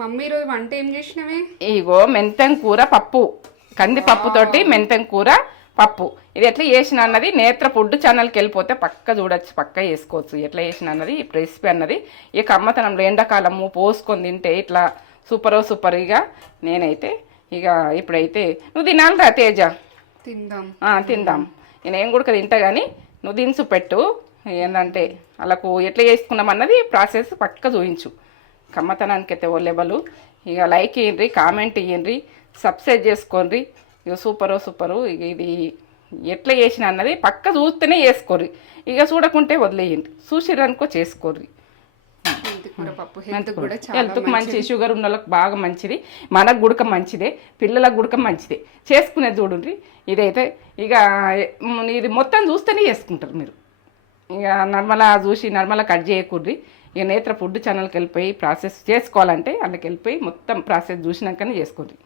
Mummy ఈరోజు వంట ఏం చేసినవే? ఇగో మెంతం కూర పప్పు, కందిపప్పుతోటి మెంతం కూర పప్పు. ఇది ఎట్లా చేసిన అన్నది నేత్ర ఫుడ్ ఛానల్కి వెళ్ళిపోతే పక్క చూడొచ్చు, పక్క చేసుకోవచ్చు ఎట్లా చేసిన అన్నది. ఇప్పుడు రెసిపీ అన్నది ఇక అమ్మతనంలో ఎండాకాలము పోసుకొని తింటే ఇట్లా సూపర్ ఇక నేనైతే ఇక ఇప్పుడైతే నువ్వు తినాలిరా తేజ. తిందాం నేను కూడా తింటా కానీ నువ్వు దినుసు పెట్టు. ఏంటంటే వాళ్ళకు ఎట్లా చేసుకున్నాం అన్నది ప్రాసెస్ పక్క చూపించు. కమ్మతనానికి అయితే ఓ లెవెలు. ఇక లైక్ ఇయ్యండి, కామెంట్ ఇయ్యండి, సబ్స్క్రైబ్ చేసుకోండి. ఇక సూపరు ఇక ఇది ఎట్లా చేసిన అన్నది పక్క చూస్తేనే చేసుకోర్రి, ఇక చూడకుంటే వదిలేయండి. చూసిరనుకో చేసుకోర్రి. హెల్త్కు మంచిది, షుగర్ ఉన్న వాళ్ళకి బాగా మంచిది, మనకు గుడక మంచిదే, పిల్లలకు గుడక మంచిదే. చేసుకునేది చూడండి. ఇదైతే ఇక ఇది మొత్తం చూస్తేనే చేసుకుంటారు మీరు. ఇక నర్మలా కట్ చేయకూడదు. ఇక నేత్ర ఫుడ్ ఛానల్కి వెళ్ళిపోయి ప్రాసెస్ చేసుకోవాలంటే అందులోకి వెళ్ళిపోయి మొత్తం ప్రాసెస్ చూసినాకనే చేసుకోండి.